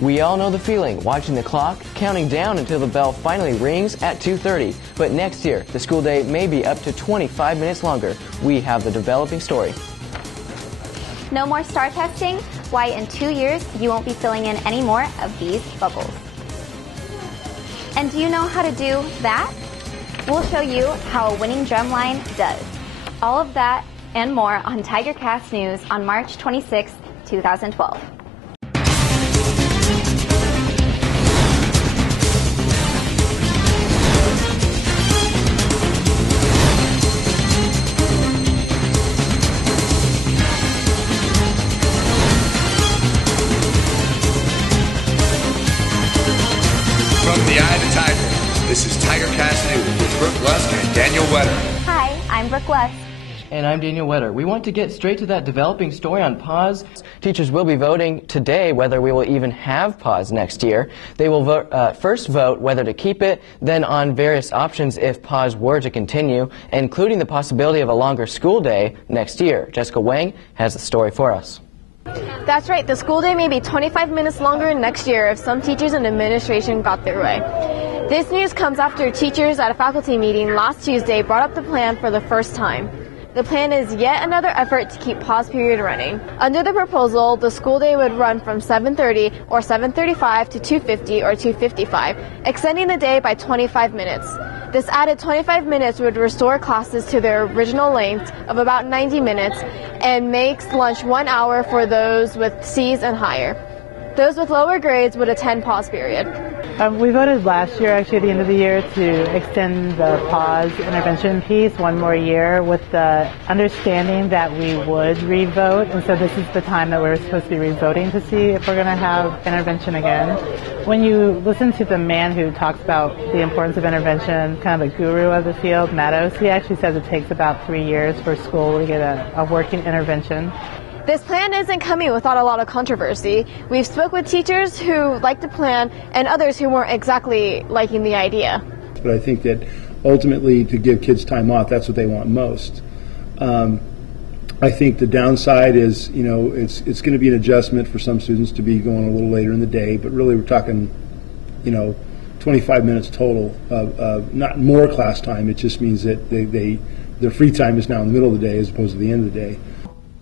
We all know the feeling, watching the clock, counting down until the bell finally rings at 2:30. But next year, the school day may be up to 25 minutes longer. We have the developing story. No more star testing? Why in 2 years you won't be filling in any more of these bubbles. And do you know how to do that? We'll show you how a winning drumline does. All of that and more on TigerCast News on March 26, 2012. From the Eye of the Tiger, this is TigerCast News with Brooke Lusk and Daniel Wetter. Hi, I'm Brooke Lusk. And I'm Daniel Wetter. We want to get straight to that developing story on PAWS. Teachers will be voting today whether we will even have PAWS next year. They will first vote whether to keep it, then on various options if PAWS were to continue, including the possibility of a longer school day next year. Jessica Wang has the story for us. That's right, the school day may be 25 minutes longer next year if some teachers and administration got their way. This news comes after teachers at a faculty meeting last Tuesday brought up the plan for the first time. The plan is yet another effort to keep PAWS period running. Under the proposal, the school day would run from 7:30 or 7:35 to 2:50 or 2:55, extending the day by 25 minutes. This added 25 minutes would restore classes to their original length of about 90 minutes and makes lunch 1 hour for those with C's and higher. Those with lower grades would attend PAWS period. We voted last year, actually at the end of the year, to extend the PAWS intervention piece one more year with the understanding that we would re-vote. And so this is the time that we're supposed to be re-voting to see if we're going to have intervention again. When you listen to the man who talks about the importance of intervention, kind of the guru of the field, Meadows, he actually says it takes about 3 years for school to get a working intervention. This plan isn't coming without a lot of controversy. We've spoke with teachers who like the plan and others who weren't exactly liking the idea. But I think that ultimately to give kids time off, that's what they want most. I think the downside is, you know, it's going to be an adjustment for some students to be going a little later in the day, but really we're talking, you know, 25 minutes total of not more class time. It just means that their free time is now in the middle of the day as opposed to the end of the day.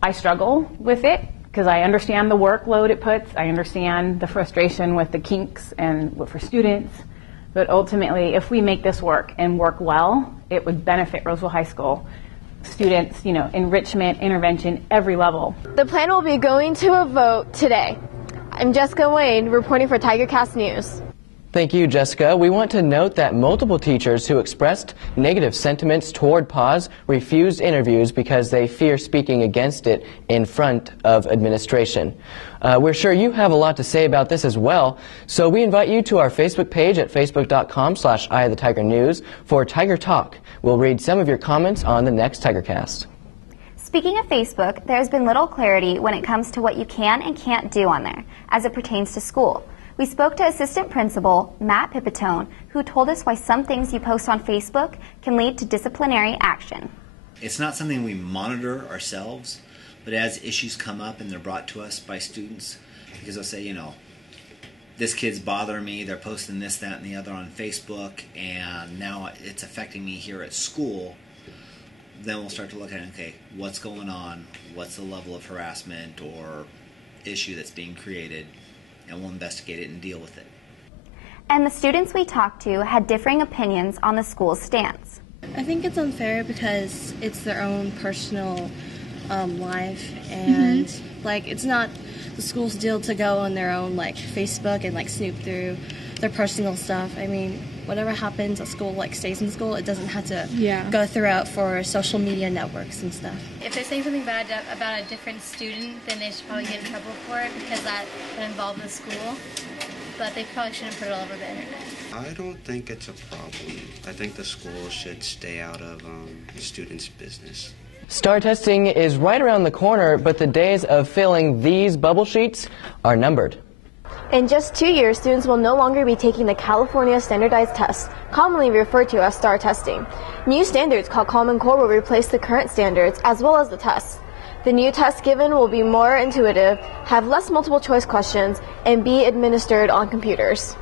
I struggle with it because I understand the workload it puts. I understand the frustration with the kinks and for students. But ultimately, if we make this work and work well, it would benefit Roseville High School students, you know, enrichment, intervention, every level. The plan will be going to a vote today. I'm Jessica Wayne, reporting for TigerCast News. Thank you, Jessica. We want to note that multiple teachers who expressed negative sentiments toward PAWS refused interviews because they fear speaking against it in front of administration. We're sure you have a lot to say about this as well, so we invite you to our Facebook page at facebook.com/Eye of the Tiger News for Tiger Talk. We'll read some of your comments on the next TigerCast. Speaking of Facebook, there's been little clarity when it comes to what you can and can't do on there as it pertains to school. We spoke to Assistant Principal Matt Pipitone, who told us why some things you post on Facebook can lead to disciplinary action. It's not something we monitor ourselves, but as issues come up and they're brought to us by students, because they'll say, you know, this kid's bothering me, they're posting this, that, and the other on Facebook, and now it's affecting me here at school, then we'll start to look at, okay, what's going on, what's the level of harassment or issue that's being created, and we'll investigate it and deal with it. And the students we talked to had differing opinions on the school's stance. I think it's unfair because it's their own personal life, and like it's not the school's deal to go on their own like Facebook and like snoop through their personal stuff. I mean, whatever happens at school like stays in school. It doesn't have to go throughout for social media networks and stuff. If they're saying something bad about a different student, then they should probably get in trouble for it because that would involve the school. But they probably shouldn't put it all over the internet. I don't think it's a problem. I think the school should stay out of students' business. Star testing is right around the corner, but the days of filling these bubble sheets are numbered. In just 2 years, students will no longer be taking the California Standardized Test, commonly referred to as STAR testing. New standards called Common Core will replace the current standards as well as the tests. The new tests given will be more intuitive, have less multiple choice questions, and be administered on computers.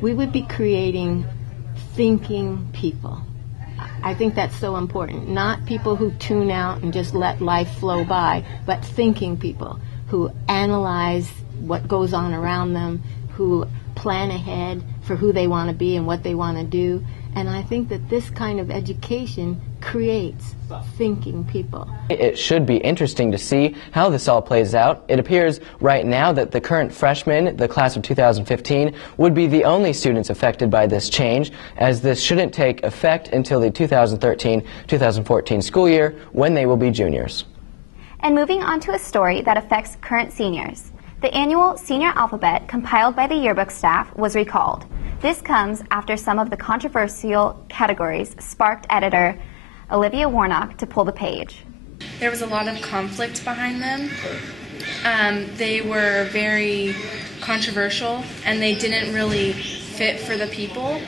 We would be creating thinking people. I think that's so important. Not people who tune out and just let life flow by, but thinking people who analyze what goes on around them, who plan ahead for who they want to be and what they want to do. And I think that this kind of education creates thinking people. It should be interesting to see how this all plays out. It appears right now that the current freshmen, the class of 2015, would be the only students affected by this change, as this shouldn't take effect until the 2013-2014 school year, when they will be juniors. And moving on to a story that affects current seniors. The annual senior alphabet compiled by the yearbook staff was recalled. This comes after some of the controversial categories sparked editor Olivia Warnock to pull the page. There was a lot of conflict behind them. They were very controversial and they didn't really fit for the people.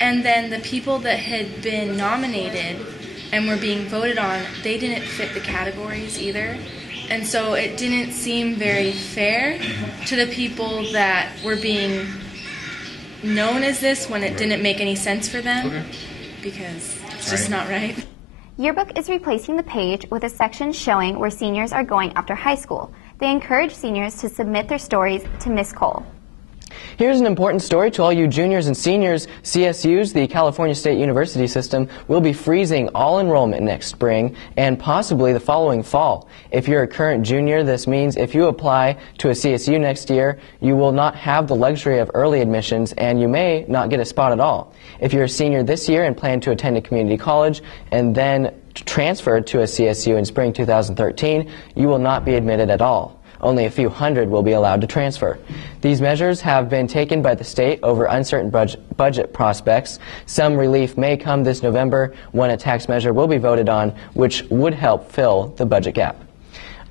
And then the people that had been nominated and were being voted on, they didn't fit the categories either. And so it didn't seem very fair to the people that were being known as this when it didn't make any sense for them, because it's just not right. Yearbook is replacing the page with a section showing where seniors are going after high school. They encourage seniors to submit their stories to Miss Cole. Here's an important story to all you juniors and seniors. CSU's, the California State University system, will be freezing all enrollment next spring and possibly the following fall. If you're a current junior, this means if you apply to a CSU next year, you will not have the luxury of early admissions and you may not get a spot at all. If you're a senior this year and plan to attend a community college and then transfer to a CSU in spring 2013, you will not be admitted at all. Only a few hundred will be allowed to transfer. These measures have been taken by the state over uncertain budget prospects. Some relief may come this November when a tax measure will be voted on, which would help fill the budget gap.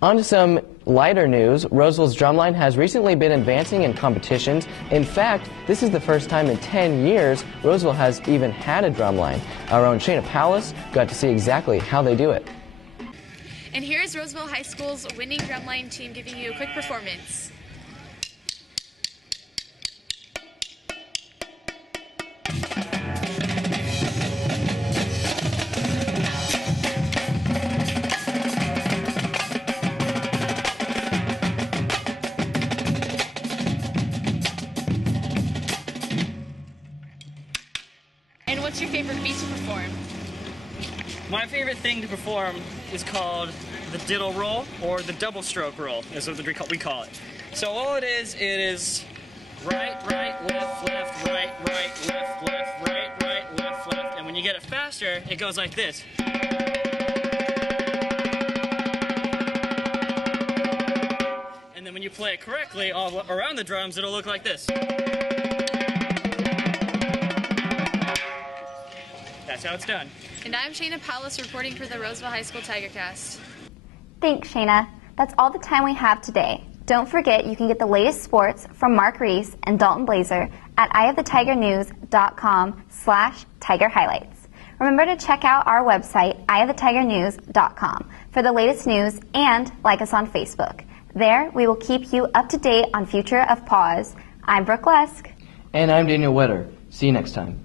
On to some lighter news. Roseville's drumline has recently been advancing in competitions. In fact, this is the first time in 10 years Roseville has even had a drumline. Our own Shayna Pallas got to see exactly how they do it. And here's Roseville High School's winning drumline team giving you a quick performance. And what's your favorite beat to perform? My favorite thing to perform is called the diddle roll, or the double stroke roll, is what we call it. So all it is right, left, right, left, right, left. And when you get it faster, it goes like this. And then when you play it correctly all around the drums, it'll look like this. That's how it's done. And I'm Shayna Pallas reporting for the Roseville High School TigerCast. Thanks, Shayna. That's all the time we have today. Don't forget you can get the latest sports from Mark Reese and Dalton Blazer at eyeofthetigernews.com/Tiger Highlights. Remember to check out our website, eyeofthetigernews.com, for the latest news and like us on Facebook. There, we will keep you up to date on future of PAWS. I'm Brooke Lesk. And I'm Daniel Wetter. See you next time.